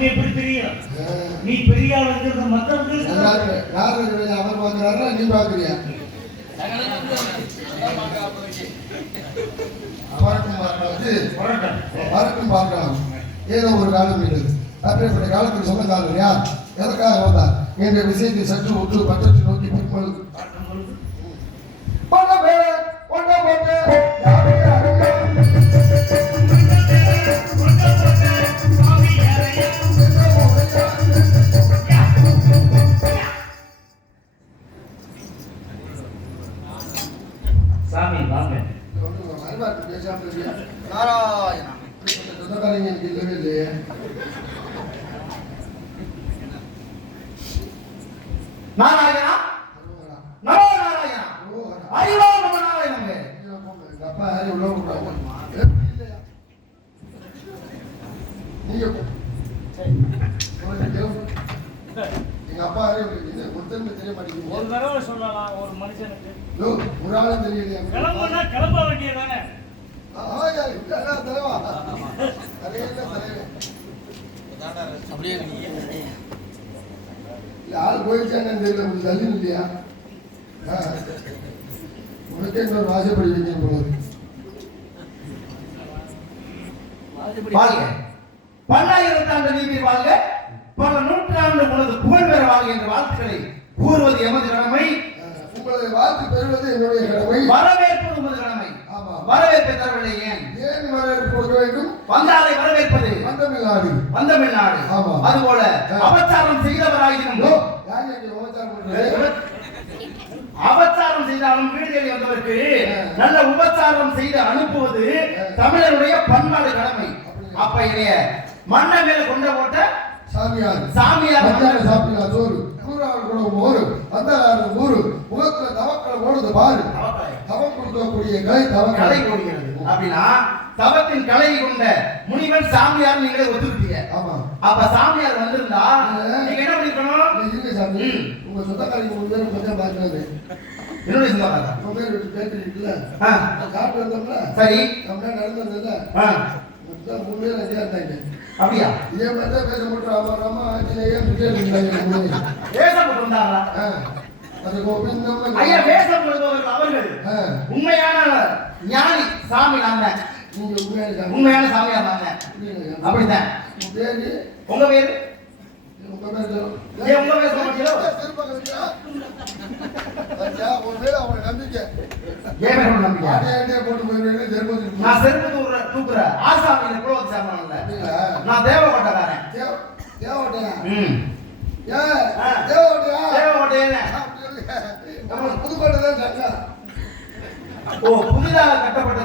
உனக்கு எப்படி தெரியும்? நீ பெரிய ஆள் இருக்கிறத மத்தவங்க யாரு அவர் பாக்குறாரா நீ பாக்குறியா? வரட்டும் பார்க்கலாம். ஏதோ ஒரு காலம் இருந்தது. அப்படிப்பட்ட காலத்தில் சொன்ன காலம் யார் எதற்காக வந்தார் என்ற விஷயத்தை சற்று உற்று பற்றி நோக்கி பிற்பொழுது சாமி வாங்க. நாராயணா சொந்தக்காரங்க இல்லவே இல்லையே. நாராயணா நமோ நாராயணா அறிவா நமோ நாராயணங்க. எங்க அப்பா யாரையும் உள்ள விடுறாங்க. நீங்க எங்க அப்பா யாரையும் ஒருத்தருமே தெரிய மாட்டேங்குது. ஒரு தடவை சொல்லலாம் ஒரு மனுஷனுக்கு. ஒரு ஆளும் தெரியலையா? கிளம்புனா கிளம்ப வேண்டியதானே? ஆள் போயிடுச்சான்னு தெரியல. உங்களுக்கு தள்ளி இல்லையா? உனக்கே இன்னொரு வாசப்படி வைக்க போகுது. வாழ்க பல்லாயிரத்தாண்டு நீதி வாழ்க, பல நூற்றாண்டு உனது புகழ் பெற வாழ்க என்ற வாழ்த்துக்களை கூறுவது எமது கடமை. உங்களை வாழ்த்து பெறுவது என்னுடைய கடமை. வரவேற்பது உமது கடமை. வரவேற்பை தரவில்லை. ஏன் வரவேற்பு கொடுக்க வேண்டும்? வந்தாரை வரவேற்பது வந்தமிழ்நாடு. வந்தமிழ்நாடு. அதுபோல அபச்சாரம் செய்தவராயினும் அபச்சாரம் செய்தாலும் வீடு தேடி வந்தவருக்கு நல்ல உபச்சாரம் செய்து அனுப்புவது தமிழருடைய பண்பாடு கடமை. அப்ப இதைய மண்ணை மேல கொண்ட போட்ட சாமியார் சாப்பிடலாம் சோறு கூறாள் கூட மோறு அந்த ஊரு முகத்துல தவக்களை ஓடுது பாரு. தவம் கொடுக்கக்கூடிய கலை கலை கொடுக்கிறது அப்படின்னா தவத்தின் கலை கொண்ட முனிவன் சாமியார் நீங்களே ஒத்துக்கிட்டீங்க. ஆமா. அப்ப சாமியார் வந்திருந்தா நீங்க என்ன பண்ணிக்கணும்? இருங்க சாமி, உங்க சொந்தக்காரங்க 3 பேரும் கொஞ்சம் பாக்குறாரு. என்னுடைய சொந்தக்காரங்க 3 பேர் பேட்டி இருக்குல்ல, காட்டு வந்தோம்ல. சரி, நம்ம நடந்து வந்ததுல 3 பேர் அங்கேயா இருந்தாங்க. அப்படியா? இதே மாதிரி தான் பேச மட்டும் ராமா ஆஞ்சநேயா பேசப்பட்டு வந்தாங்களா? ஐயா பேசப்படுபவர்கள் அவர்கள் உண்மையான ஞானி சாமி நாங்க. உண்மையான சாமியார் நாங்க. அப்படிதான். உங்க பேரு? உங்க பேர் சொல்ல மாட்டீங்களோ? நம்பிக்கை நான் செருப்பு தூக்குற ஆசாமி குலவத்து சாமான்ல நான் தேவகோட்டைக்காரன். புதுக்கோட்டை. ஓ, புதிதாக கட்டப்பட்ட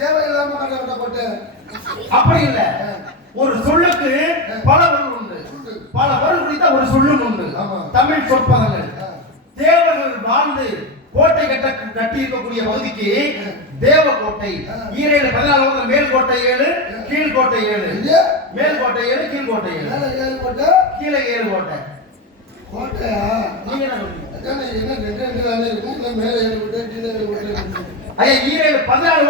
தேவையில்லாம கட்டப்பட்ட. அப்படி இல்ல, ஒரு சொல்லுக்கு பல பொருள் உண்டு. பல பொருள் குறித்த ஒரு சொல்லும் உண்டு. தமிழ் சொற்பதங்கள். தேவர்கள் வாழ்ந்து கோட்டை கட்டி இருக்கக்கூடிய பகுதிக்கு தேவக்கோட்டை. ஈரேழு 14 மேல்கோட்டை 7, கீழ்கோட்டை 7. மேல்கோட்டை 7, கீழ்கோட்டை 7. கீழே 7 கோட்டை. கோட்டையா? நீங்க ஐயா, ஈரேழு 14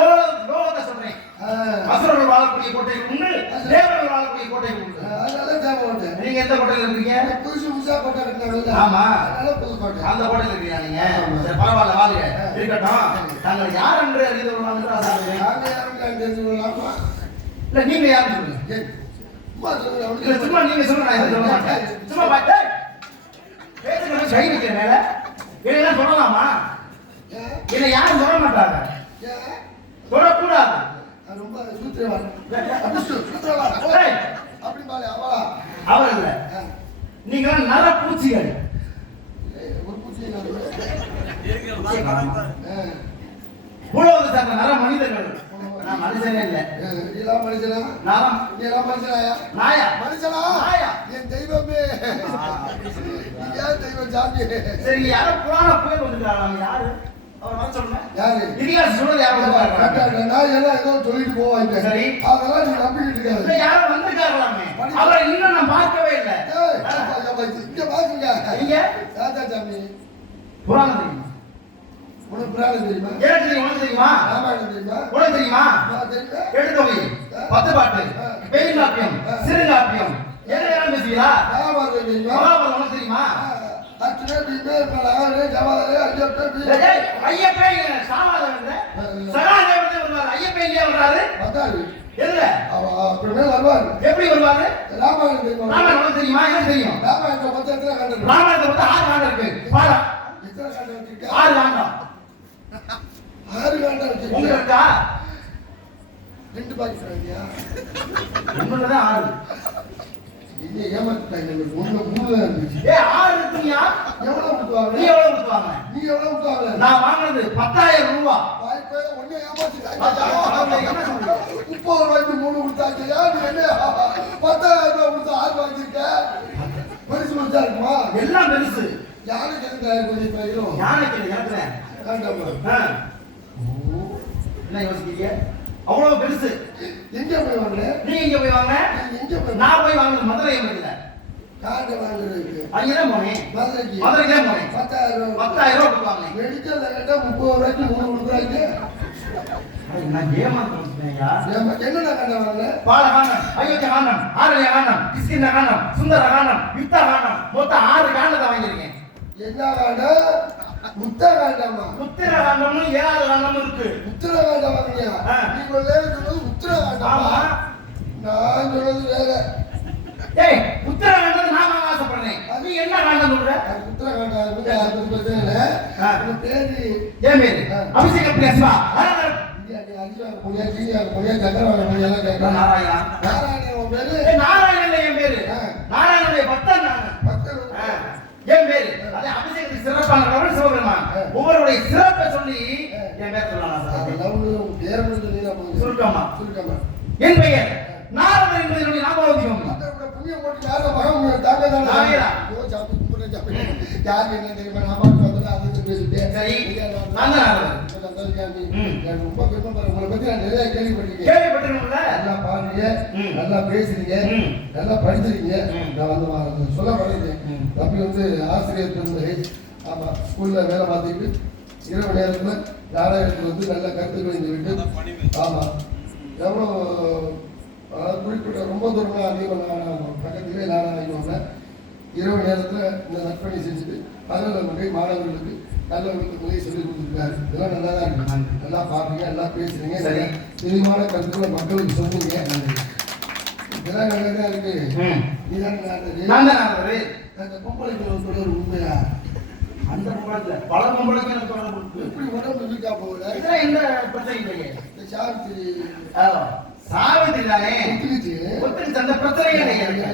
லோகத்தை சொல்றேன். அசுரர்கள் வாழக்கூடிய கோட்டை உண்டு, தேவர்கள் வாழக்கூடிய கோட்டை உண்டு. நீங்க எந்த கோட்டையில இருக்கீங்க? புதுசா கோட்டை இருக்காங்க. ஆமா, புதுக்கோட்டை. அந்த கோட்டையில இருக்கீங்க நீங்க. சரி, பரவாயில்ல, வாங்க இருக்கட்டும். நாங்கள் யார் என்று அறிந்து கொள்ளலாம். இல்ல, நீங்க யாருன்னு சொல்லுங்க. இல்ல, சும்மா நீங்க சொல்லுங்க, நான் எதுவும் சொல்ல மாட்டேன். சும்மா பாத்து பேசுறது கை வைக்கிற மேல இதெல்லாம் சொல்லலாமா? இதை யாரும் சொல்ல மாட்டாங்க, சொல்லக்கூடாது. ரொம்ப சூத்திரவான் அப்படி அவர் இல்ல, நீங்க நர பூச்சிகள். ஒரு பூச்சி பூலோகத்தை சார்ந்த நர மனிதர்கள். நான் மனுஷனே இல்ல. இதெல்லாம் மனுஷனா? நரம். இதெல்லாம் மனுஷனாயா? நாயா? மனுஷனா? நாயா? என் தெய்வமே. ஏன் தெய்வம் சாமி? சரி, யாரோ புராண பேர் வந்துட்டாங்க. யாரு அவர் வர சொல்லுங்க. யாரு? இதிகாசம் சொல்றது யாரோ வந்தாங்க. நான் எல்லாம் ஏதோ சொல்லிட்டு போவாங்க. சரி, அதெல்லாம் நீ நம்பிக்கிட்டு இருக்காது. இல்ல, யாரோ வந்திருக்காங்களாமே. அவரை இன்னும் நான் பார்க்கவே இல்லை. இங்க பாக்குங்க. நீங்க ராஜா சாமி புராணம் தெரியுமா? உனக்கு புராணம் தெரியுமா? எனக்கு தெரியும். உனக்கு தெரியுமா? ராமாயணம் தெரியுமா? உனக்கு தெரியுமா? தெரியுமா? எடுத்தவை 10 பாட்டு, பெருங்காப்பியம், சிறுங்காப்பியம், என்ன தெரியாதா? மகாபாரதம் தெரியுமா? மகாபாரதம் உனக்கு தெரியுமா? ஐயப்பன் சாவாதவன் சகாதேவன் வருவாரு. ஐயப்பன் எங்கே வர்றாரு? எதுல அப்புறமே வருவாரு. எப்படி வருவாரு? ராமாயணம் தெரியுமா? ராமாயணம் தெரியுமா? எனக்கு தெரியும். ராமாயணத்தை மொத்தம் எத்தனை காண்டம் இருக்கு? ராமாயணத்தை மொத்தம் 6 காண்டம் இருக்கு. பாரு, எத்தனை காண்டம் வச்சிருக்க? 6 காண்டம். 6 காண்டம் வச்சிருக்க. உங்களுக்கா 2 பாக்கெட் வாங்கியா? உங்களுக்குதான் 6. இங்க ஏமாத்திட்டாங்க. ஒண்ணு 3 தான் இருந்துச்சு. 6 இருக்குயா? எவ்வளவு கொடுத்துவாங்க? நீ எவ்வளவு கொடுத்துவாங்க? நீ எவ்வளவு கொடுத்துவாங்க? நான் வாங்குனது 10,000 ரூபாய். வாய்ப்பே ஒண்ணே ஏமாத்திட்டாங்க. 30 30 ரூபாய்க்கு 3 கொடுத்தாங்க. நீ என்ன 10,000 ரூபாய் கொடுத்து 6 வாங்கிருக்க? பெருசு பெருசா இருக்குமா? எல்லாம் பெருசு. யாருக்கு எதுக்கு கொஞ்சம் பயிரும்? யானைக்கு எனக்கு வேண்டாமா? என்ன யோசிக்கிறீங்க? அவ்வளவு பெருசு. எங்க போய் வாங்க? நீ எங்க போய் வாங்க? எங்க போய்? நான் போய் வாங்குறது மதுரை எம்எல்ஏ. காட்ட வாங்குறதுக்கு அங்கதான் போனேன். மதுரைக்கு தான் போனேன். 10,000 ரூபாய். 10,000 ரூபாய் கொடுப்பாங்க. மெடிக்கல்ல கேட்டா 30 ரூபாய்க்கு 3 கொடுக்குறாங்க. நான் ஏமாத்தேன்யா. என்னென்ன காட்ட வாங்க? பாலகாண்டம், அயோத்தியா காண்டம், ஆரண்ய காண்டம், கிஷ்கிந்தா காண்டம், சுந்தர காண்டம், யுத்தா காண்டம், மொத்தம் 6 காண்டத்தை வாங்கியிருக்கேன். என்ன காண்ட? முத்த காண்டமா? உத்திர காண்டம்னு 7 காண்டம் இருக்கு. உத்திர காண்டம் வாங்கியா? நீ சொல்றது உத்திர காண்டமா? நான் சொல்றது வேற. ஏய், உத்திர காண்டத்தை நான் வாங்க ஆசைப்படுறேன். நீ என்ன காண்டம் சொல்ற? உத்திர காண்டம் அது பிரச்சனை இல்ல. உன் பேரு ஏன் பேரு? அபிஷேக பிரியஸ்வா. நாராயணா. நாராயணன் உன் பேரு? நாராயணன் என் பேரு. நாராயணனுடைய பக்தன் நான். என் பேரு அதே அபிஷேகத்துக்கு சிறப்பான கடவுள் சிவபெருமான். ஒவ்வொருடைய சிறப்பை சொல்லி என் பேர் சொல்லலாம். சுருக்கமா என் பெயர் நாரதர் என்பது என்னுடைய நாமோதியம். புண்ணியம் போட்டு யார மகம் தாங்க தானே சாப்பிட்டு கும்பிட்டு சாப்பிட்டு யாரு என்ன தெரியுமா நாம வந்து அதை பேசிட்டேன். சரி, நான் தான் நாரதர். ரொம்ப பெருமைப்படுறேன். உங்களை பத்தி நான் நிறைய கேள்விப்பட்டிருக்கேன். கேள்விப்பட்டிருக்கீங்களா? நல்லா பாருங்க, நல்லா பேசுறீங்க, நல்லா படிச்சிருக்கீங்க. நான் வந்து சொல்ல படுறேன். தம்பி வந்து ஆசிரியர் பெருந்தகை. ஆமா, ஸ்கூல்ல வேலை பார்த்துக்கிட்டு இரவு நேரத்துல நாராயணத்துக்கு வந்து நல்ல கருத்துக்களை சொல்லிட்டு ஆமா எவ்வளோ குறிப்பிட்ட ரொம்ப தூரமாக அதிகமாக பக்கத்திலே நாராயண இரவு நேரத்தில் இந்த நற்பணி செஞ்சுட்டு பகலில் போய் மாணவர்களுக்கு நல்லவர்களுக்கு முறையை சொல்லிக் கொடுத்துருக்காரு. இதெல்லாம் நல்லா தான் இருக்கு. நல்லா பாருங்க, நல்லா பேசுறீங்க, சரி தெளிவான கருத்துக்களை மக்களுக்கு சொல்லுங்க. இதெல்லாம் நல்லா தான் இருக்கு. நீதான் அந்த பொம்பளைக்கு ஒரு உண்மையா? அந்த பொம்பளை பல பொம்பளைக்கு எனக்கு தொடர்பு எப்படி உடம்பு வீக்கா போகல? இதெல்லாம் என்ன பிரச்சனை இல்லையே. சாவித்திரி சாவித்திரி தானே ஒத்துக்கிச்சு. அந்த பிரச்சனையே இல்லையே.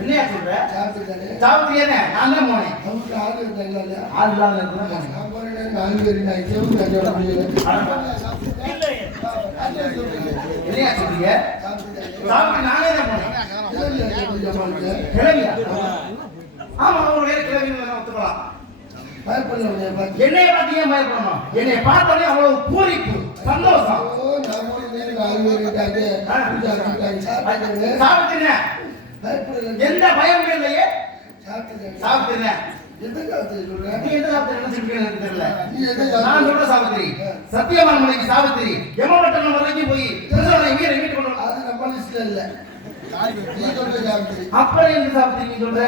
என்னையா சொல்ற? சாவித்திரி என்ன? நான் தான் போனேன். ஆள் இல்லாத என்னையா சொல்றீங்க? சாவித்திரி நானே தான் போனேன். கிளவியா? ஆமா, ஒரு வேற கிளவி ஒத்துக்கலாம். என்னைய பார்த்து ஏன் பயப்படணும்? என்னைய பார்த்தோன்னே அவ்வளவு பூரிப்பு, சந்தோஷம். சாப்பிட்டுங்க, எந்த பயமும் இல்லையே. சாப்பிட்டுங்க. நீ எந்த சாப்பிட்டு நினைச்சிருக்கீங்க தெரியல. நான் சொல்ற சாவித்திரி சத்தியவான் மலைக்கு சாவித்திரி எமவட்டம் வரைக்கும் போய் வீரை வீட்டு கொண்டு அது நம்ம லிஸ்ட்ல இல்ல. அப்புறம் எந்த சாவித்திரி நீ சொல்ற?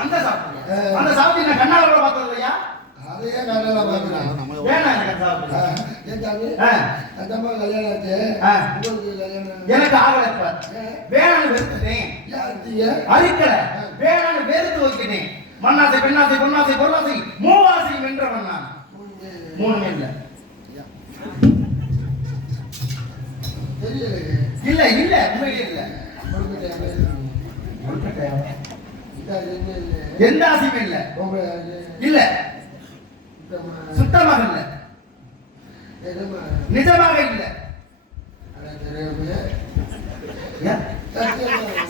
அந்த சாப்பிட்டு அந்த சாப்பிட்டு நான் கண்ணால கூட பார்த்தது இல்லையா? அதையே கண்ணால பாக்குறேன். வேணாம் எனக்கு சாப்பிட்டு. அந்த அம்மா கல்யாணம் ஆச்சு. எனக்கு ஆகல. இப்ப வேணான்னு வெறுத்துட்டேன். அரிக்கல வேணான்னு வெறுத்து வைக்கிட்டேன். மண்ணாசை, பெண்ணாசை, பொன்னாசை, பொருளாசை, மூவாசை வென்றவன் நான். 3 இல்ல இல்ல இல்ல உண்மையிலே இல்ல. எந்த ஆசையும் இல்ல. இல்ல சுத்தமாக இல்ல, நிஜமாக இல்ல,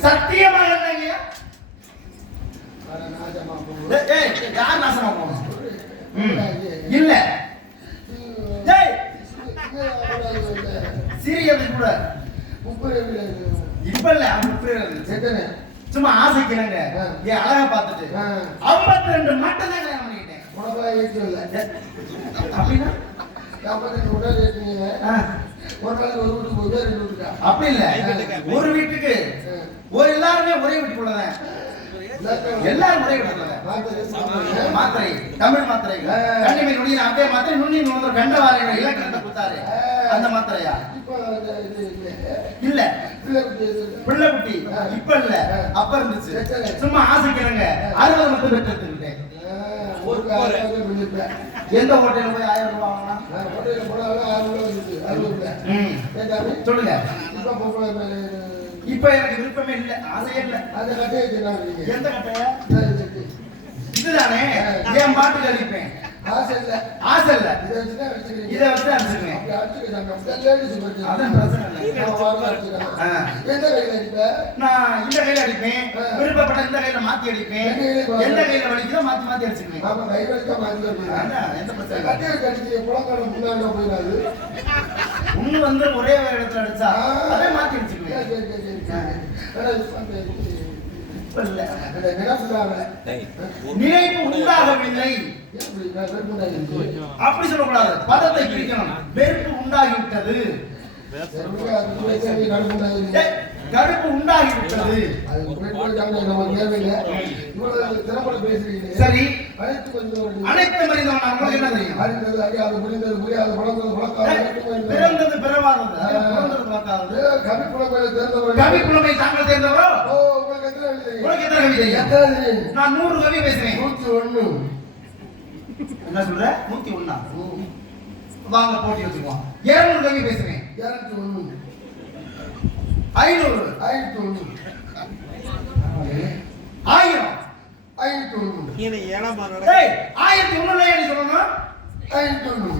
சத்தியமாக இல்லைங்க. யார் நாசமா போகணும்? இல்ல சீரியல் கூட இப்ப இல்ல. சும்மா ஆசைக்கிறேங்க. என் அழகா பார்த்துட்டு 52 மட்டும் தான் கல்யாணம் பண்ணிக்கிட்டேன். உடம்புல ஏற்று இல்லை அப்படின்னா உடல் ஏற்றுங்க. ஒரு நாளைக்கு ஒரு வீட்டுக்கு போய் ரெண்டு வீட்டுக்கா அப்படி இல்ல ஒரு வீட்டுக்கு ஒரு எல்லாருமே ஒரே வீட்டுக்குள்ளதான் எல்லாரும் ஒரே வீட்டுக்குள்ள மாத்திரை தமிழ் மாத்திரை கண்ணிமை நுண்ணின அப்படியே மாத்திரை நுண்ணி நுண்ணு கண்ட வார இலக்கணத்தை கொடுத்தாரு அந்த மாத்திரையா இல்ல பிள்ளை குட்டி இப்ப இல்ல அப்ப இருந்துச்சு சும்மா ஆசைக்கிறங்க 60 மட்டும் பெற்றுக்கிட்டேன் எந்த ஹோட்டல்ல போய் 1000 ரூபாய் வாங்கலாம் ஹோட்டல்ல போனா 1000 ரூபாய் சொல்லுங்க இப்ப எனக்கு விருப்பமே இல்ல ஆசையே இல்ல அந்த கட்டையை எந்த கட்டையா இதுதானே என் பாட்டுக்கு அடிப்பேன் ஆசை இல்ல இதை வச்சு அடிச்சுக்குவேன் அதான் பிரச்சனை இல்லை நான் இந்த கையில அடிப்பேன் விருப்பப்பட்ட இந்த கையில மாத்தி அடிப்பேன் எந்த கையில வலிக்குதோ மாத்தி மாத்தி அடிச்சுக்குவேன் எந்த பிரச்சனை ஒண்ணு வந்து ஒரே இடத்துல அடிச்சா அதே மாத்தி அடிச்சுக்குவேன் நினைப்பு உண்டாகவில்லை அப்படி சொல்லக்கூடாது பதத்தை பிரிக்கணும் வெறுப்பு உண்டாகிவிட்டது கடுப்பு உண்டாகிவிட்டது சரி அனைத்து மனிதன் உங்களுக்கு என்ன தெரியும் பிறந்தது பிறவாதது கவி புலமை தாங்கள் தேர்ந்தவரோ உங்களுக்கு எத்தனை கவி தெரியும் நான் 100 கவி பேசுறேன் 101 என்ன சொல்ற 101 வாங்க போட்டி வச்சுக்குவோம் 200 கவி பேசுறேன் 201 500 501 1000 501 நீ ஏலமா டேய் 1001 ஏன் சொல்லணும் 501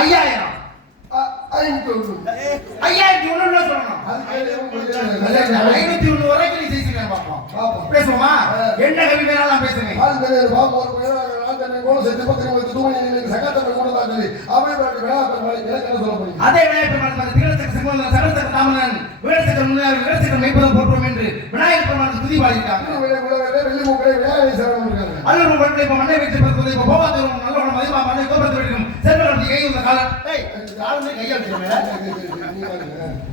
5000 5001 சொல்லணும் அது 501 வரைக்கும் நீ செய்யுங்க பாப்போம் பேசுவோமா என்ன கவி வேணாலும் நான் பேசுவேன் அதே விநாயகர் பெருமாள் சகலசக தாமனன் வீரசக்கர முன்னாடி வீரசக்கர மெய்ப்பதம் போற்றுவோம் என்று விநாயகர் பெருமாள் துதி பாடிட்டாங்க அல்லூர் மண்ணை இப்ப மண்ணை வைத்து பிறகு இப்ப போவாதூர் நல்ல குணம் மதிமா மண்ணை கோபத்தை வைக்கும் செல்வம் கை உள்ள காலம் காலமே கையா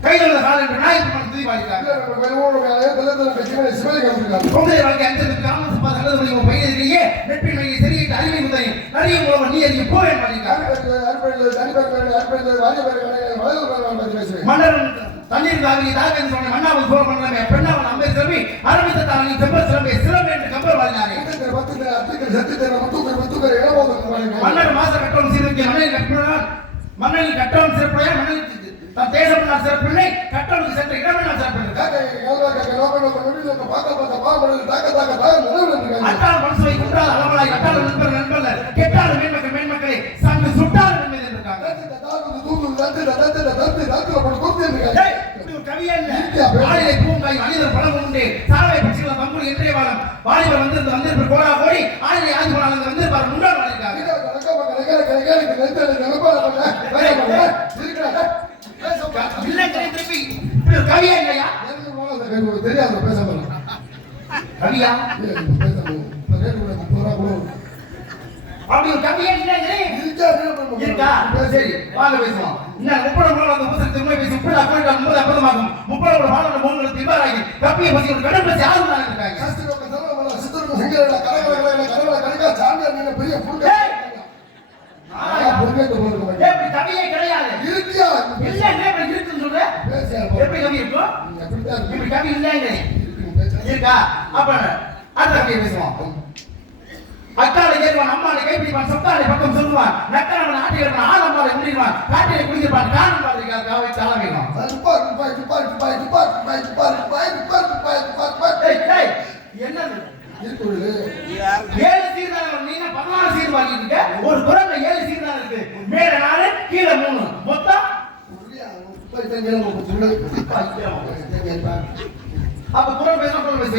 கையில் உள்ள காலம் என்று விநாயகர் பெருமாள் துதி பாடிட்டாங்க பொங்கலை வாழ்க்கை அஞ்சல் கிராம சபா சகலது பையனிலேயே நெற்பின் மையை சரியிட்டு அறிவை முதலில் நிறைய மூலம் நீ அறிய போவேன் பாடிட்டாங்க மன்னரும் தண்ணீர் தாவி தாகன் சொன்ன மன்னாவில் சோழ மன்னமே பெண்ணாவன் அம்பே செல்வி அரபித்த தானி செம்பர் சிலம்பே சிலம்பே என்று கம்பர் வாழ்ந்தாரே மன்னர் மாச கட்டணம் சீர்திருத்தி மன்னரில் கட்டணம் சிறப்புடைய மன்னரில் தன் தேசம் நான் சிறப்பில்லை கட்டணம் சென்ற இடமே நான் அட்டால் மனசுவை குன்றால் அளவலாய் அட்டால் நண்பர் நண்பர் கெட்டால் மேன்மக்களை சங்கு சுட்டால் நன்மை இருக்காங்க கவியே இல்ல பூங்காய் மனிதர் பலம் உண்டு சாலை பட்சிகள் தம்பூர் இன்றைய வாரம் வாலிபர் வந்து கோடா கோடி ஆயிரம் ஆதி போனாங்க வந்து முன்னாள் வாழிருக்காங்க கவியா இல்லையா தெரியாது பேச கவியா அப்படி ஒரு கவியா இருக்கா சரி வாங்க பேசுவோம் இன்னும் 30 அந்த புத்தகத்தை உண்மை பேசி இப்படி அப்படி 50 அப்பதமாகும் 30 பாடல மூணு திவாராகி கவியை பத்தி ஒரு கடன் பேசி யாரும் இருக்காங்க பெரிய கவியே கிடையாது இருக்குன்னு சொல்ற எப்படி கவி இருக்கும் இப்படி கவி இல்லைங்க இருக்கா அப்ப அடுத்த கவியை பேசுவோம் அக்காலை ஏறுவான் அம்மாவை கைப்பிடிப்பான் சப்தாலை பக்கம் சொல்லுவான் நக்கரவன் ஆட்டி இருப்பான் ஆலம்பாலை முடிவான் காட்டிலை குடிச்சிருப்பான் காரணம் பார்த்துருக்காரு காவை சால வேணும் என்னது 7 சீர்தானம் நீங்க 16 சீர் வாங்கிட்டு ஒரு குரல்ல 7 சீர்தானம் இருக்கு மேல 4 கீழ 3 மொத்தம் அப்ப குரல் பேச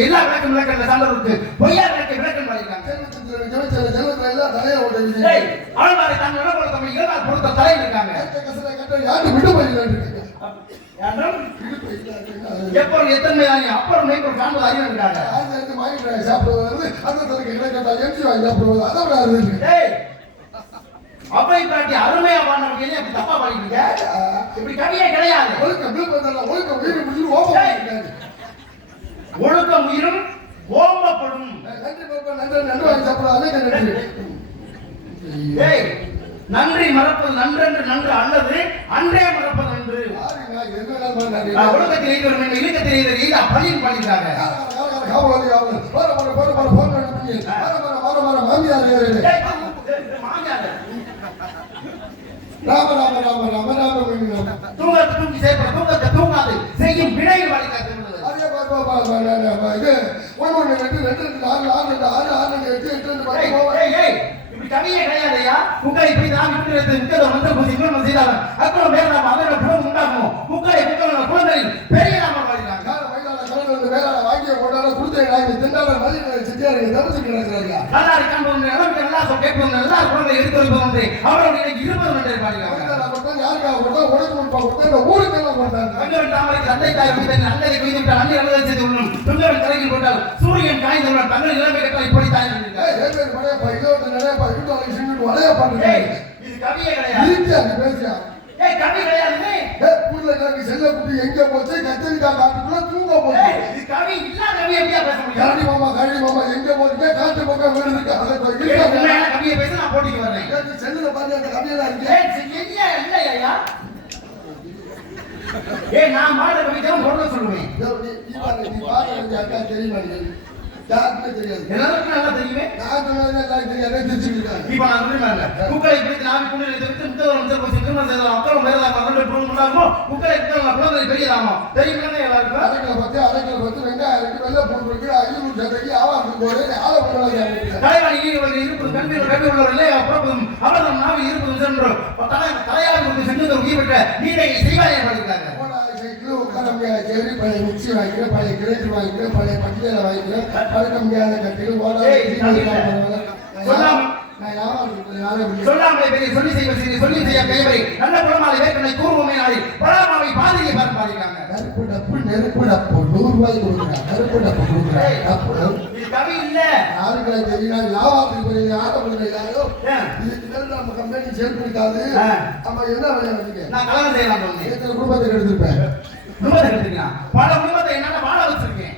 எல்லா விளக்கம் சாந்தம் இருக்கு பொய்யா விளக்கம் பண்ணிருக்காங்க ஆழ்வாரை தாங்க என்ன போல தமிழ் இளநாள் பொறுத்த தலை இருக்காங்க எப்போ எத்தனை அப்புறம் மெய்ப்பொருள் காண்பது அறிவு இருக்காங்க அவை பாட்டி அருமையா பாடினவங்க என்ன இப்படி தப்பா பாடிட்டீங்க? இப்படி கவியே கிடையாது. ஒழுக்கம் ஒழுக்கம் உயிரை முடிச்சு ஓப்பம் ஒழுக்கம் உயிரும் ஓம்பப்படும். நன்றி பாப்பா நன்றி நன்றி வாங்கி சாப்பிடாதே நன்றி. ஏய் நன்றி மறப்பது நன்றென்று நன்று அல்லது அன்றே மறப்பது நன்று. ஒழுக்கத்தில் எய்தவர் மேல் இழுக்கத்தில் எய்தவர் எய்தா பழியில் பண்ணிட்டாங்க. ராம ராம ராம ராம ராம தூங்கத்தை தூக்கி செயல்பட தூங்கத்தை தூங்காது செய்யும் வினையில் வழிகாட்டு. இது ஒன்று ரெண்டு ரெண்டு ஆறு ஆறு ஆறு ஆறு எட்டு எட்டு இப்படி கவியே கிடையாதையா? உங்களை இப்படி நாம் முக்கிய மந்திர பூஜை இன்னொன்று செய்தாலும் அப்புறம் வேற நாம் அதோட புலம் உண்டாகும். உங்களை குழந்தைகள் பெரிய நாம பாடினாங்க. வேளாண் வாங்கிய கொண்டாட கொடுத்த திண்டாட மதிய செட்டியார் தவிர்த்து கிடக்கிறாங்க. நல்லா இருக்கான் நிலவுக்கு நல்லா கேட்போம் நல்லா குழந்தை எடுத்து வருவது அவரோட இன்னைக்கு 20 மணி பாடினாங்க. யாருக்காக கொடுத்தா உடனே கொடுப்பாங்க இந்த ஊருக்கெல்லாம் கொடுத்தாங்க. கங்கவன் தாமரைக்கு அன்னை தாய் விட்டு அன்னை கொய்து விட்டு அன்னை அலுவலக செய்து உள்ளோம். துங்கவன் தலையில் போட்டால் சூரியன் காய்ந்தவன் தங்கள் நிலைமை கேட்டால் இப்படி தாய் இது கவியே கிடையாது. கவி கிடையாது. செல்ல குட்டி எங்க போச்சு கத்திரிக்காய் காட்டுக்குள்ள தூங்க போச்சு. இது கவி இல்லாத கவி எப்படியா பேச முடியும்? கரடி மாமா எங்க போறீங்க காட்டு பக்கம் வீடு இருக்கு கவியை பேச நான் போட்டிக்கு வரேன். செல்லுல பாருங்க அந்த கவியெல்லாம் இருக்கு. இல்லையா நான் மாட கவிதை பொருள் சொல்லுவேன். நீ பாருங்க அக்கா தெரியுமா யாருக்குமே தெரியாது. எல்லாருக்கும் நல்லா தெரியுமே. நான் சொன்னது எல்லாரும் தெரியாதே தெரிஞ்சுக்கிட்டாங்க. இப்ப நான் சொல்லுவேன் குக்கரை பிடித்து நாவி குண்டிலை தவிர்த்து முத்தவர் திருமணம் செய்தாலும் அப்புறம் வேறதாக உண்டாகும். குக்கரை குழந்தை பெரியதாமா தெரியுமே எல்லாருக்கும். அரைக்கிற பத்து வெங்காயம் வெள்ளை பூண்டு இருக்கு 500 சதைக்கு ஆவாரம் போது ஆள தலைவாணி இருப்பது கல்வி உள்ளவர்களே அப்புறம் அவர்கள் நாவி இருப்பது சென்று தலையாக சென்று உயிர்பெற்ற நீரை செய்வாயை படிக்கிறாங்க. செடி பழைய மிக்சி வாங்கிக்கிறேன் பழைய கிரேட்டர் வாங்கிக்கிறேன் பழைய பட்டியலை வாங்கிக்கிறேன் பழக்க முடியாத கட்டிகள் சொல்லாமலே பெரிய சொல்லி செய்ய கைவரை நல்ல குளமாலை வேர்க்கனை கூர்வமே நாடி பழமாவை பாதிரியை பாதிக்காங்க. நெருப்பு டப்பு 100 ரூபாய் கொடுக்குறேன். நெருப்பு டப்பு கொடுக்குறேன். இது கவி இல்ல. யாருக்களை தெரியும் லாபத்துக்கு ஆட்டப்படுறாரோ இதுக்கு நம்ம கம்பெனி சேர்ப்பிருக்காது. நம்ம என்ன விளையாடுறீங்க? நான் கல்யாணம் செய்யலாம் சொன்னேன். குடும்பத்தை எடுத்திருப்பேன். குடும்பத்தை எடுத்துக்கலாம். பல குடும்பத்தை என்னால வாழ வச்சிருக்கேன்.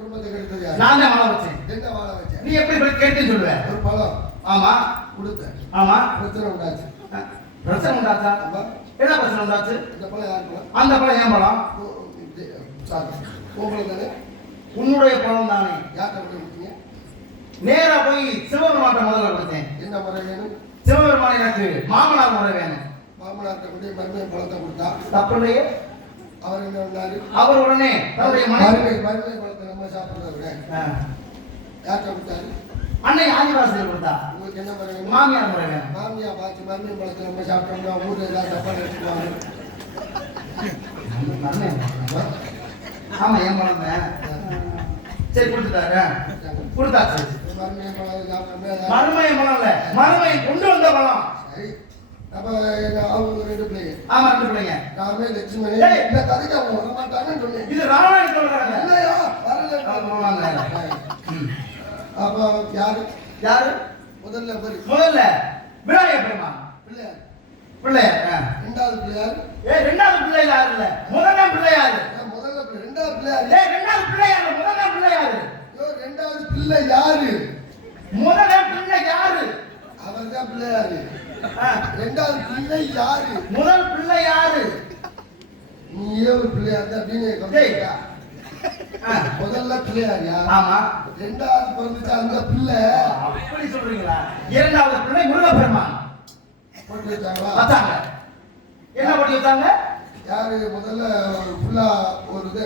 குடும்பத்தை எடுத்தது நான் தான் வாழ வச்சேன். என்ன வாழ வச்சேன்? நீ எப்படி கேட்டு சொல்லுவ? ஒரு பழம் ஆமா கொடுத்தேன். ஆமா பிரச்சனை உண்டாச்சு. பிரச்சனை உண்டாச்சா? என்ன பிரச்சனை உண்டாச்சு? இந்த பழம் யார் பழம்? அந்த பழம் ஏன் பழம்? உங்களுக்கு தானே. உன்னுடைய பழம் தானே. யார்கிட்ட கொடுத்தீங்க? நேரா போய் சிவபெருமாட்ட முதல்ல கொடுத்தேன். என்ன முறை வேணும்? சிவபெருமான் எனக்கு மாமனார் முறை வேணும். மாமனார்கிட்ட கொண்டு மருமையை பழத்தை கொடுத்தா தப்பு இல்லையே. அவர் என்ன பண்ணாரு? அவர் உடனே தன்னுடைய மருமை பழத்தை நம்ம சாப்பிடுறத யார்கிட்ட கொடுத்தாரு? அன்னை ஆதிவாசியில் கொடுத்தா. உங்களுக்கு என்ன முறை வேணும்? மாமியார் முறை வேணும். மாமியா பார்த்து மருமை பழத்தை நம்ம சாப்பிட்டோம்னா ஊர் ஏதாவது தப்பா நினைச்சுக்குவாங்க. ஆமா என் பழம் சரி கொடுத்துட்டாரு. கொடுத்தாச்சு. மருமையை பழம் சாப்பிட்டோம்னா மருமைய பழம் இல்ல மருமையை கொண்டு வந்த பழம். சரி அப்ப அவங்க 2 பிள்ளைங்க. ஆமா 2 பிள்ளைங்க. நாமே லட்சுமணி இந்த கதைக்கு அவங்க வர மாட்டாங்கன்னு சொன்னேன். இது ராமாயணம் சொல்றாங்க. இல்லையா வரல. அப்ப யாரு முதல்ல விநாயகர் பெருமான் பிள்ளையார். ரெண்டாவது பிள்ளை யாரு இல்ல முதலாம் பிள்ளையாரு. முதல்ல ரெண்டாவது பிள்ளையாரு. ரெண்டாவது பிள்ளையாரு முதலாம் பிள்ளையாரு. ரெண்டாவது பிள்ளை யாரு? முதலாம் பிள்ளை யாரு? அவர்தான் பிள்ளையாரு. ரெண்டாவது பிள்ளை யாரு? முதல் பிள்ளை யாரு? நீயே ஒரு பிள்ளையார் தான் அப்படின்னு முதல்ல பிள்ளையார் யார்? ஆமா. ரெண்டாவது பிறந்துச்சு அந்த பிள்ளை. அப்படி சொல்றீங்களா? இரண்டாவது பிள்ளை முருகப்பெருமான் போட்டு வச்சாங்களா? வச்சாங்க. என்ன போட்டு வச்சாங்க? யாரு முதல்ல ஃபுல்லா ஒரு இது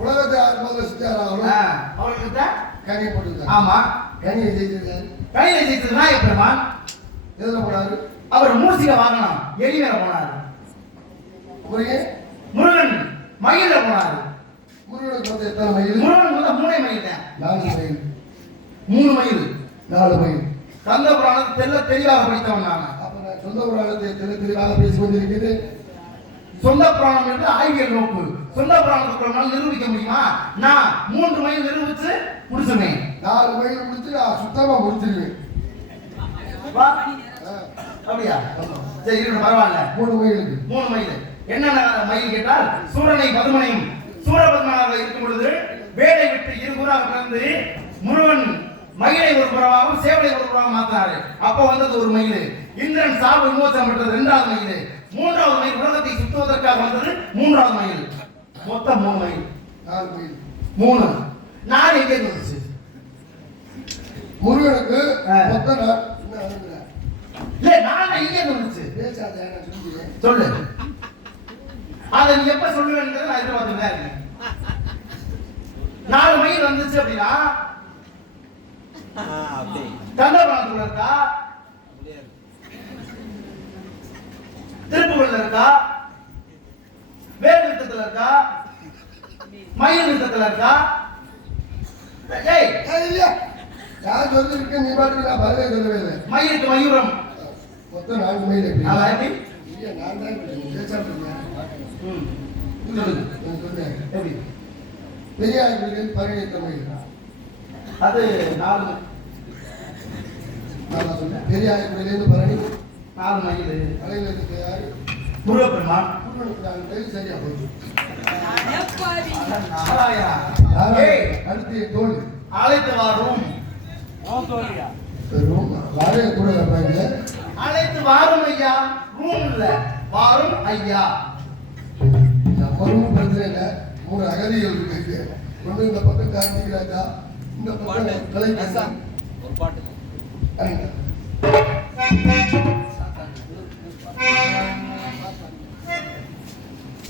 உலகத்தை யாரு முதல்ல செஞ்சாரா? அவருக்கு தான் கனி போட்டு. ஆமா கனியை ஜெயிச்சிருக்காரு. கனியை ஜெயிச்சது விநாயகர் பெருமான். எதுல போனாரு? அவர் மூசிக வாகனம் எலி மேல போனாரு. முருகன் மயில போனாரு. முருகனுக்கு மொத்தம் எத்தனை மயில்? முருகன் மொத்தம் 3 மயில் தான். 4 மயில். 3 மயில் 4 மயில். கந்த புராணத்தை தெளிவாக படித்தவன் நான். அப்ப நான் சொந்த புராணத்தை தெளிவாக பேசி கொண்டிருக்கிறது. சொந்த புராணம் என்று ஆய்வியல் நோக்கு. சொந்த புராணத்தை நிரூபிக்க முடியுமா? நான் 3 மயில் நிரூபிச்சு முடிச்சுவேன். 4 மயில் முடிச்சு நான் சுத்தமா முடிச்சிருவேன். வா. ஆ, அப்படியா? ஆமா. சரி இருக்கட்டும், பரவாயில்ல. 3 மைலுக்கு 3 மைல். என்னென்ன மைல் கேட்டால் சூரனை பதுமனையும் சூரபத்மனாக இருக்கும் பொழுது வேலை விட்டு இருபுறாக பிறந்து முருகன் மயிலை ஒரு புறவாகவும் சேவலை ஒரு புறவாகவும் மாத்தினாரு. அப்ப வந்தது 1 மைல். இந்திரன் சாப விமோசனம் பெற்றது 2வது மைல். 3வது மைல் உலகத்தை சுற்றுவதற்காக வந்தது 3வது மைல். மொத்தம் 3 மைல். 4 மைல். 3. 4 எங்கே இருந்துச்சு? முருகனுக்கு ஆ. மொத்தம் என்ன வருதுல? இல்ல 4 எங்கே இருந்துச்சு? பேசாத நான் சொல்லுங்க. சொல்லு. அதை நீ எப்ப சொல்லுவேன்றதை நான் எதிர்பார்த்துட்டு தான் இருக்கேன். 4 மைல் வந்துச்சு அப்படின்னா கந்தபுரத்துல இருக்கா, திருப்புகழ்ல இருக்கா, வேறு நிறுத்தத்துல இருக்கா, மயில் நிறுத்தத்துல இருக்கா? ஏய், ஏய், இல்ல. நான் சொல்லிருக்கேன், நீ பாட்டுக்கு நான் பதிலே சொல்லவே இல்லை. மயிலுக்கு மயூரம். மொத்தம் 4 மைல் எப்படி? அவன் எப்படி? இல்லையா, நான் தான் இப்படி பேசாம இருக்கேன். சொல்லுங்க. நான் சொன்னேன். எப்படி? பெரியார்புரியிலிருந்து பழனி மைல். அது 4 மைல். நான் சொன்னேன். பெரியார்புரியிலிருந்து பழனி 4 மைல். மலையில இருந்து யாரு? முருகப்பெருமான். முருகனுக்கு 4 மைல் சரியா போகுது. நாராயணா. ஏய், அடுத்து என் தோல். அழைத்து வாரும். ரூம் வாடகை கூட வைப்பாங்க. அழைத்து வாரும் ஐயா. ரூம் இல்ல, வாரும் ஐயா. நம்ம ரூம் பிரச்சனை இல்லை. 3 அகதிகள் இருக்கு. ஒண்ணு இந்த பக்கம் கார்த்திக் ராஜா, இந்த பக்கம் கலைஞர். ஒரு பாட்டு சரிங்க.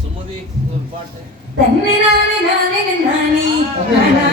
சுமதி ஒரு பாட்டு தன்னை நானே நானே நானே